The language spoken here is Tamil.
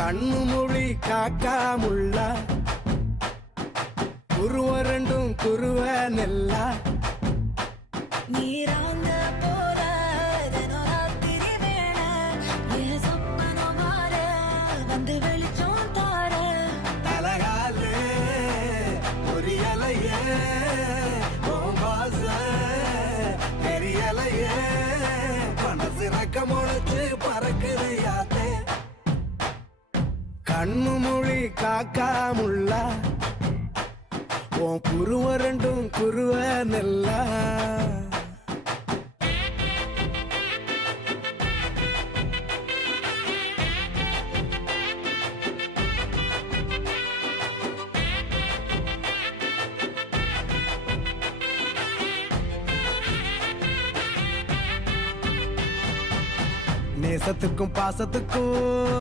கண்ணு மொழி காக்காமுள்ள குருவ ரெண்டும் குருவ நெல்லா நீராங்க போல தினராத்திரி வேண என் சொப்பனோ மாற வந்து வெளிச்சம் தார தலகாலே பொரியலையே ஓம்பாச பெரியலையே மனசு ரக்க முளைச்சு பறக்குது யாத்தே கண்ணு மொழி காக்காமுள்ள உன் குருவ ரெண்டும் குருவ நெல்லா நேசத்துக்கும் பாசத்துக்கும்